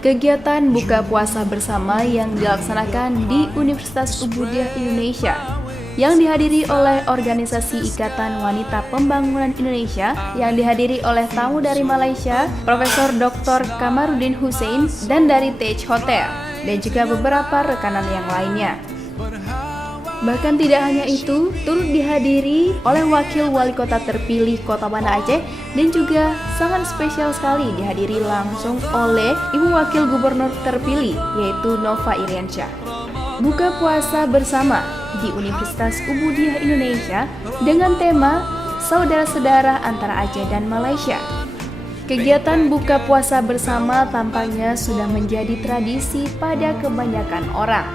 Kegiatan buka puasa bersama yang dilaksanakan di Universitas Ubudiyah Indonesia yang dihadiri oleh Organisasi Ikatan Wanita Pembangunan Indonesia, yang dihadiri oleh tamu dari Malaysia, Profesor Dr. Kamarudin Hussein dan dari TH Hotel, dan juga beberapa rekanan yang lainnya. Bahkan tidak hanya itu, turut dihadiri oleh Wakil Wali Kota terpilih Kota Banda Aceh, dan juga sangat spesial sekali dihadiri langsung oleh Ibu Wakil Gubernur terpilih, yaitu Nova Iriansyah. Buka puasa bersama di Universitas Ubudiyah Indonesia dengan tema Saudara-saudara antara Aceh dan Malaysia. Kegiatan buka puasa bersama tampaknya sudah menjadi tradisi pada kebanyakan orang.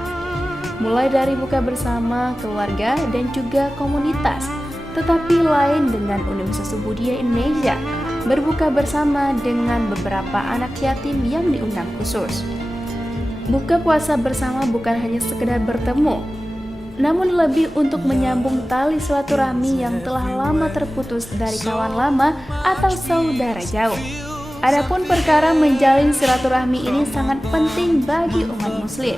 Mulai dari buka bersama keluarga dan juga komunitas, tetapi lain dengan Universitas Ubudiyah Indonesia, berbuka bersama dengan beberapa anak yatim yang diundang khusus. Buka puasa bersama bukan hanya sekedar bertemu, namun lebih untuk menyambung tali silaturahmi yang telah lama terputus dari kawan lama atau saudara jauh. Adapun perkara menjalin silaturahmi ini sangat penting bagi umat muslim.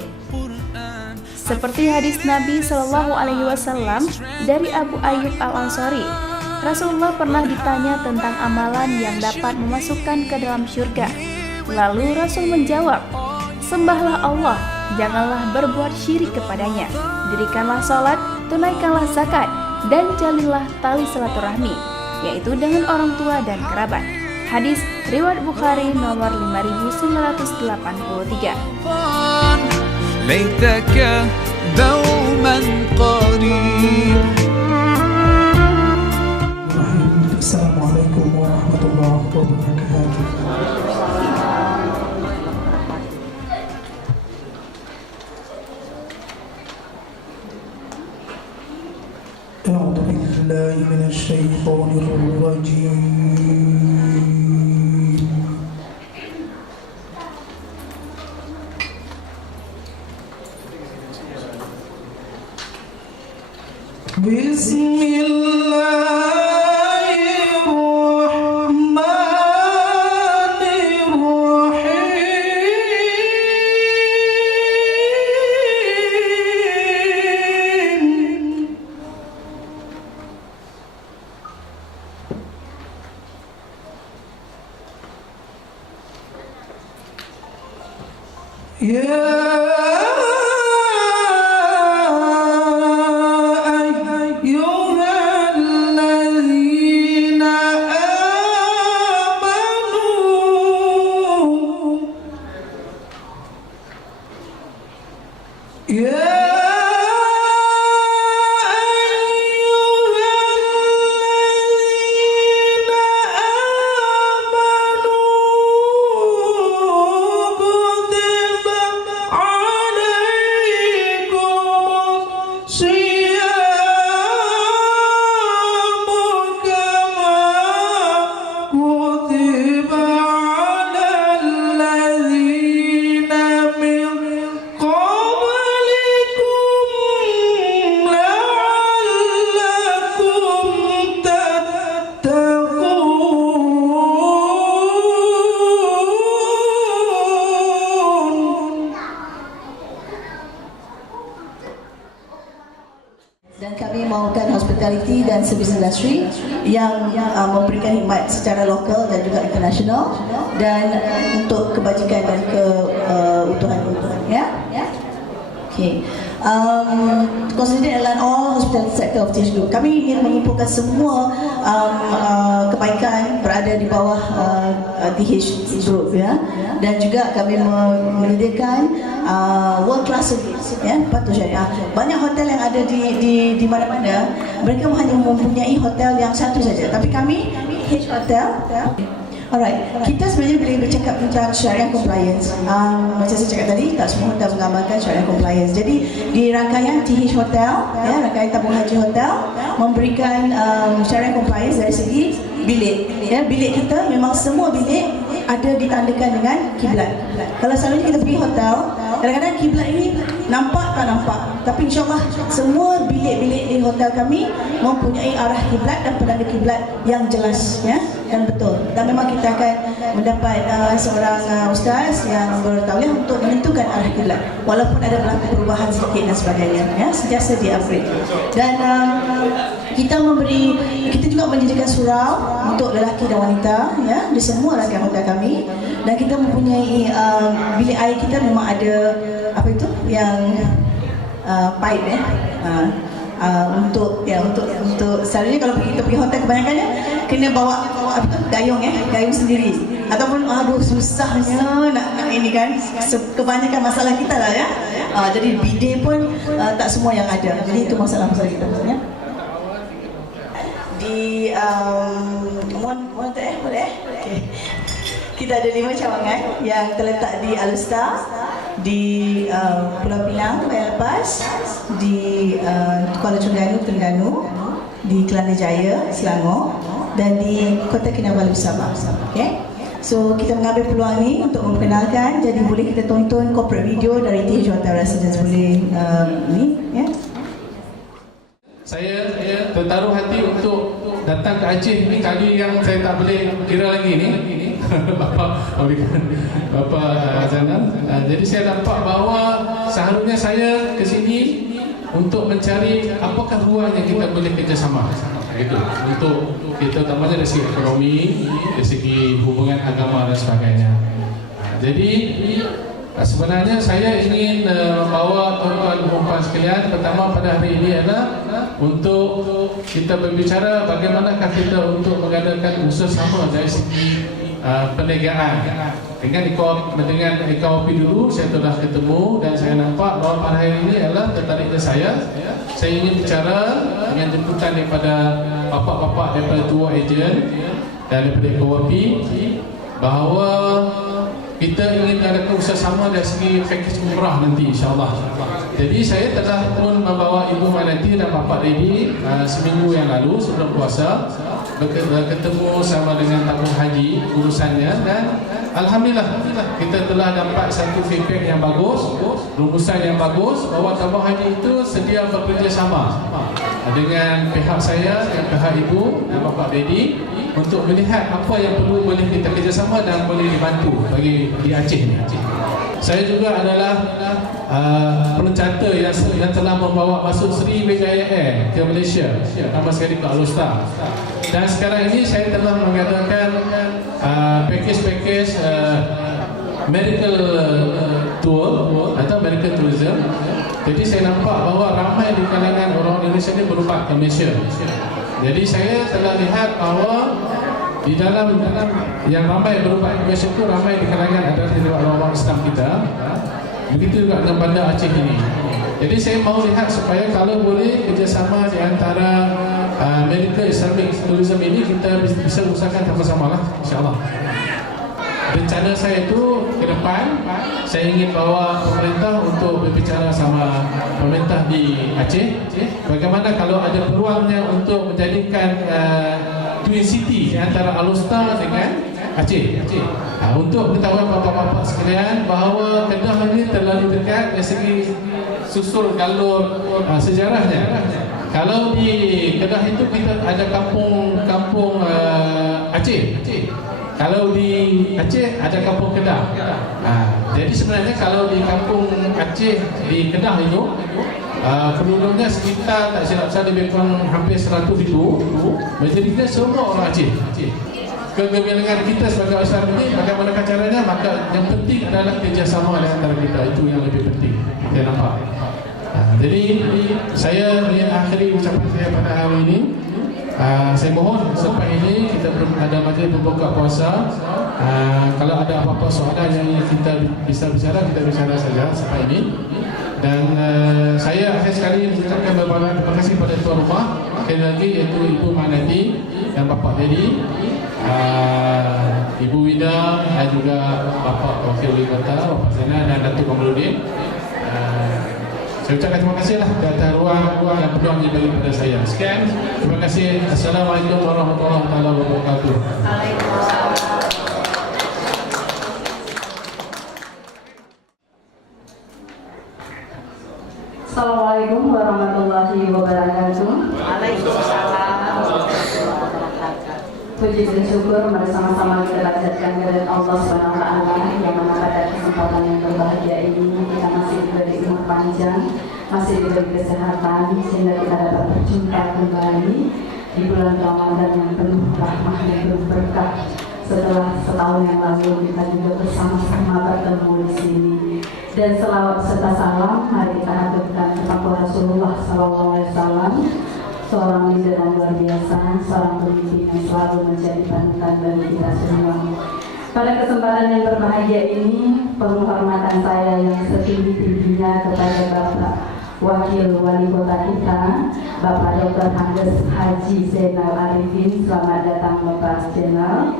Seperti hadis Nabi Shallallahu Alaihi Wasallam dari Abu Ayyub Al-Ansari, Rasulullah pernah ditanya tentang amalan yang dapat memasukkan ke dalam syurga. Lalu Rasul menjawab, "Sembahlah Allah, janganlah berbuat syirik kepadanya, dirikanlah sholat, tunaikanlah zakat, dan jalinlah tali silaturahmi, yaitu dengan orang tua dan kerabat." Hadis riwayat Bukhari nomor 5983. ليتك دوما قريب. السلام عليكم ورحمة الله وبركاته. أعوذ بالله من الشيطان الرجيم. بسم الله الرحمن الرحيم. Dan kami mahukan hospitality dan service industry yang memberikan khidmat secara lokal dan juga internasional, dan untuk kebajikan dan keutuhan, ya. Okay. Consider align all hospital sector of TH Group. Kami ingin mengumpulkan semua kebaikan berada di bawah TH Group, ya. Dan juga kami menyediakan world class service, ya, patuh syariah. Banyak hotel yang ada di mana-mana, mereka hanya mempunyai hotel yang satu saja, tapi kami TH Hotel, ya. Alright, kita sebenarnya bila bercakap tentang syariah compliance, macam saya cakap tadi, tak semua hotel mengamalkan syariah compliance. Jadi di rangkaian TH Hotel, ya, rangkaian tabung haji hotel memberikan syariah compliance dari segi bilik. Ya, bilik kita memang semua bilik ada ditandakan dengan kiblat. Kalau selalunya kita pergi hotel, kadang-kadang kiblat ini nampak tak nampak, tapi insyaAllah semua bilik bilik-bilik di hotel kami mempunyai arah kiblat dan penanda kiblat yang jelas, ya, dan betul. Dan memang kita akan mendapat seorang ustaz yang bertauliah untuk menentukan arah kiblat walaupun ada berlaku perubahan sedikit dan sebagainya, ya, sentiasa di-upgrade. Dan kita juga menyediakan surau untuk lelaki dan wanita, ya, di semua rangkaian hotel kami. Dan kita mempunyai bilik air kita memang ada apa itu yang pipe, ya, untuk selalunya kalau kita pergi hotel kebanyakannya kena bawa apa tu, gayung, ya, gayung sendiri, ataupun aduh susahnya nak ini kan, kebanyakan masalah kita lah, ya. Jadi bidet pun tak semua yang ada, jadi itu masalah kita, ya. Di boleh okay. Kita ada 5 cawangan yang terletak di Alustar, di Pulau Pinang, Bayan Lepas, di Kuala Terengganu, di Kelana Jaya, Selangor, dan di Kota Kinabalu Sabah. Okay? So kita mengambil peluang ni untuk memperkenalkan. Jadi boleh kita tonton corporate video dari TH Hotel Residence, boleh ni, ya. Saya tertaruh hati untuk datang ke Aceh ni kali yang saya tak boleh kira lagi ni. Bapa Zainal. Jadi saya nampak bahawa seharusnya saya ke sini untuk mencari apakah ruang yang kita boleh kerjasama. Gitu. Untuk kita utamanya dari segi ekonomi, dari segi hubungan agama dan sebagainya. Jadi sebenarnya saya ingin membawa tuan-tuan dan puan sekalian pertama pada hari ini adalah untuk kita berbicara bagaimanakah kita untuk mengadakan usaha sama dari segi perniagaan. Dengan EKOP dulu saya telah ketemu dan saya nampak bahawa pada hari ini adalah tertariknya saya ingin bicara dengan jemputan daripada bapak-bapak daripada tua ejen dan daripada EKOP bahawa kita ingin adakan usaha sama dari segi package umrah nanti, insyaAllah. Jadi saya telah pun membawa Ibu Manati dan Bapak Dedi seminggu yang lalu sebelum puasa bertemu sama dengan tabung haji urusannya, dan alhamdulillah kita telah dapat satu feedback yang bagus, rumusan yang bagus bahawa tabung haji itu sedia bekerjasama dengan pihak saya dan pihak Ibu dan Bapak Dedi untuk melihat apa yang perlu boleh kita kerjasama dan boleh dibantu bagi di Aceh ni. Saya juga adalah perencana yang telah membawa masuk Sriwijaya Air ke Malaysia, pertama sekali ke Alustar. Dan sekarang ini saya telah mengadakan package medical tour atau medical tourism. Jadi saya nampak bahawa ramai di kalangan orang Indonesia ini berubat ke Malaysia. Jadi saya telah lihat bahawa di dalam yang ramai berubat ke Malaysia itu ramai di kalangan adalah orang Islam kita. Begitu juga dengan bandar Aceh ini. Jadi saya mahu lihat supaya kalau boleh kerjasama di antara medical Islamic tourism ini kita bisa usahakan sama-sama lah, insyaAllah. Rencana saya itu ke depan saya ingin bawa pemerintah untuk berbicara sama pemerintah di Aceh bagaimana kalau ada peluangnya untuk menjadikan Twin City antara Alustar dengan Aceh. Untuk mengetahui bapak-bapak sekalian bahawa Kedah ini terlalu dekat dari segi susul galur sejarahnya. Kalau di Kedah itu kita ada kampung Aceh. Kalau di Aceh ada kampung Kedah. Jadi sebenarnya kalau di kampung Aceh di Kedah itu penduduknya sekitar tak silap saya lebih kurang hampir 100,000. Majoritinya semua orang Aceh. Kegembiraan kita sebagai masyarakat ini bagaimana caranya, maka yang penting adalah kerjasama di antara kita, itu yang lebih penting. Saya nampak. Jadi saya ingin akhiri ucapan saya pada hari ini. Saya mohon selepas ini kita ada majlis berbuka puasa. Kalau ada apa-apa soalan yang kita bisa bicara, kita bicara saja selepas ini. Dan saya akhir sekali mengucapkan beberapa terima kasih pada tuan rumah sekali lagi, iaitu Ibu Manati dan Bapak Dedi, Ibu Wida dan juga Bapak Wakil Wali Kota, Bapak Zainal dan Datuk Kamaludin. Saya ucapkan terima kasih lah atas ruang yang peluang yang diberi kepada saya. Sekian, terima kasih. Assalamualaikum warahmatullahi wabarakatuh. Assalamualaikum warahmatullahi wabarakatuh. Puji dan syukur bersama-sama kita panjatkan kehadirat Allah Subhanahu wa taala yang mana pada kesempatan yang berbahagia ini kita masih diberi umur panjang, masih diberi kesehatan sehingga kita dapat berjumpa kembali di bulan Ramadan yang penuh rahmah dan penuh berkah. Setelah setahun yang lalu kita juga bersama-sama bertemu di sini. Dan selawat serta salam mari kita haturkan kepada Rasulullah SAW, seorang leader yang luar biasa, seorang pemimpin yang selalu menjadi panutan bagi kita semua. Pada kesempatan yang berbahagia ini, penghormatan saya yang setinggi-tingginya kepada Bapak Wakil Wali Kota kita, Bapak Dr. Handes Haji Zainal Arifin. Selamat datang Bapak Zainal.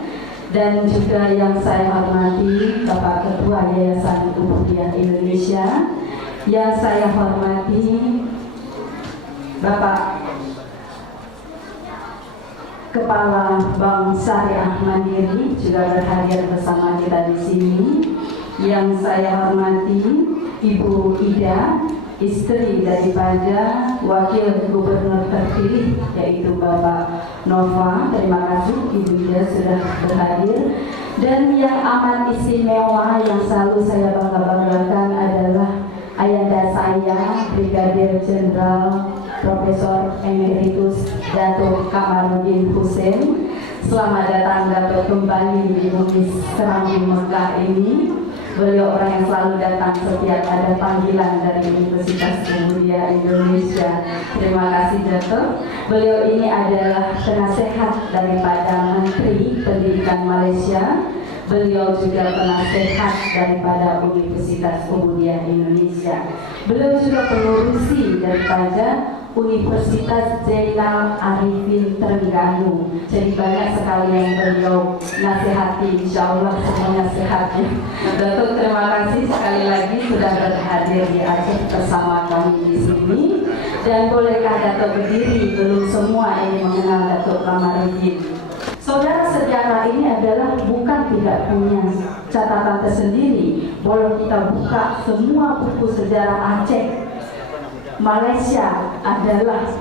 Dan juga yang saya hormati Bapak Ketua Yayasan Ubudiah Indonesia, yang saya hormati Bapak Kepala Bank Syariah Mandiri juga berhadir bersama kita di sini. Yang saya hormati Ibu Ida, istri daripada Wakil Gubernur terpilih yaitu Bapak Nova. Terima kasih Ibu Ida sudah berhadir. Dan yang amat istimewa yang selalu saya bangga-banggakan adalah ayahanda saya, Brigadir Jenderal Profesor Emeritus Dato' Kamarudin Hussein. Selamat datang Dato' kembali di bumi Serambi Mekah ini. Beliau orang yang selalu datang setiap ada panggilan dari Universitas Ubudiah Indonesia. Terima kasih Dato'. Beliau ini adalah penasehat daripada Menteri Pendidikan Malaysia. Beliau juga penasehat daripada Universitas Ubudiah Indonesia. Beliau juga pengurusi daripada Universitas Zainal Arifin Terengganu. Jadi banyak sekali yang beliau nasihati, insya Allah semuanya sehatnya. Datuk, terima kasih sekali lagi sudah berhadir di Aceh bersama kami di sini. Dan bolehkah Datuk berdiri? Belum semua ini mengenal Datuk Kamarudin. Saudara, sejarah ini adalah bukan tidak punya catatan tersendiri. Boleh kita buka semua buku sejarah Aceh. Malaysia adalah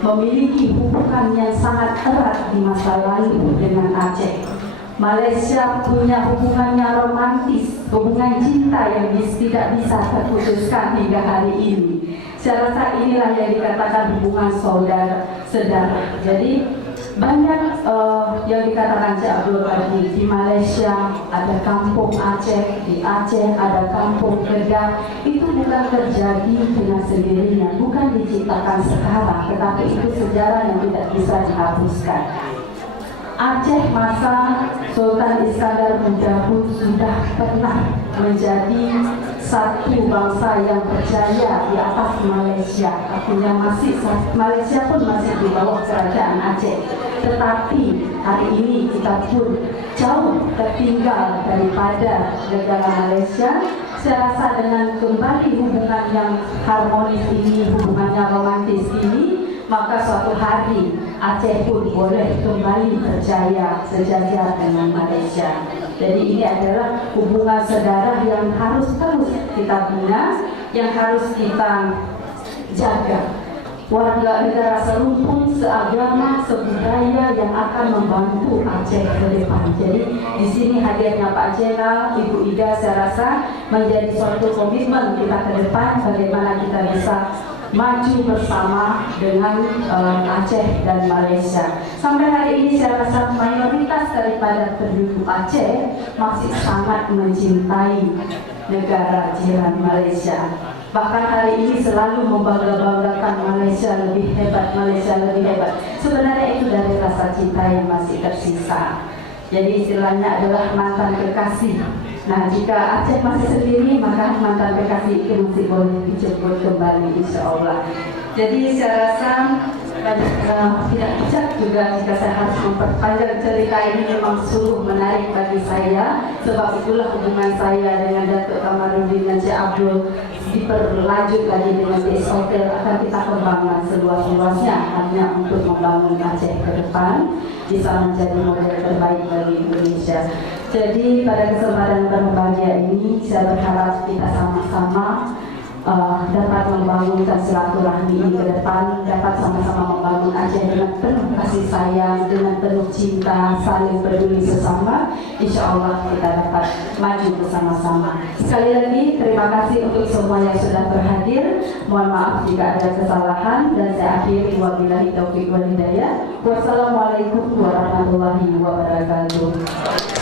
memiliki hubungan yang sangat erat di masa lalu dengan Aceh. Malaysia punya hubungannya romantis, hubungan cinta yang tidak bisa terputuskan hingga hari ini. Saya rasa inilah yang dikatakan hubungan saudara. Jadi banyak yang dikatakan Cik Abdul tadi, di Malaysia ada kampung Aceh, di Aceh ada kampung Kedah. Itu bukan terjadi dengan sendirinya, bukan diciptakan sekarang, tetapi itu sejarah yang tidak bisa dihapuskan. Aceh masa Sultan Iskandar Muda pun sudah pernah menjadi satu bangsa yang berjaya di atas Malaysia. Artinya Malaysia pun masih di bawah kerajaan Aceh. Tetapi hari ini kita pun jauh tertinggal daripada negara Malaysia. Saya rasa dengan kembali hubungan yang harmonis ini, hubungan yang romantis ini, maka suatu hari Aceh pun boleh kembali berjaya sejajar dengan Malaysia. Jadi ini adalah hubungan saudara yang harus terus kita bina, yang harus kita jaga. Warga negara serumpun, seagama, sebudaya yang akan membantu Aceh ke depan. Jadi di sini hadirnya Pak Jenderal, Ibu Ida, saya rasa menjadi suatu komitmen kita ke depan bagaimana kita bisa maju bersama dengan Aceh dan Malaysia. Sampai hari ini saya rasa mayoritas daripada penduduk Aceh masih sangat mencintai negara jiran Malaysia. Bahkan hari ini selalu membangga-banggakan Malaysia lebih hebat, Malaysia lebih hebat. Sebenarnya itu dari rasa cinta yang masih tersisa. Jadi istilahnya adalah mantan kekasih. Nah, jika Aceh masih sendiri, maka mantan kekasih itu masih boleh dijemput kembali, insya Allah. Jadi saya rasa tidak bijak juga jika saya harus memperpanjang cerita ini, memang sungguh menarik bagi saya. Sebab itulah hubungan saya dengan Datuk Kamarudin dan Cik Abdul diperlanjut lagi dengan DS Hotel, akan kita kembangkan seluas-luasnya hanya untuk membangun Aceh ke depan bisa menjadi model terbaik bagi Indonesia. Jadi pada kesempatan berbahagia ini saya berharap kita sama-sama dapat membangunkan silaturahmi ini ke depan, dapat sama-sama membangun Aceh dengan penuh kasih sayang, dengan penuh cinta, saling peduli sesama. Insya Allah kita dapat maju bersama-sama. Sekali lagi terima kasih untuk semua yang sudah berhadir. Mohon maaf jika ada kesalahan, dan saya akhiri wabillahi taufiq wal hidayah. Wassalamualaikum warahmatullahi wabarakatuh.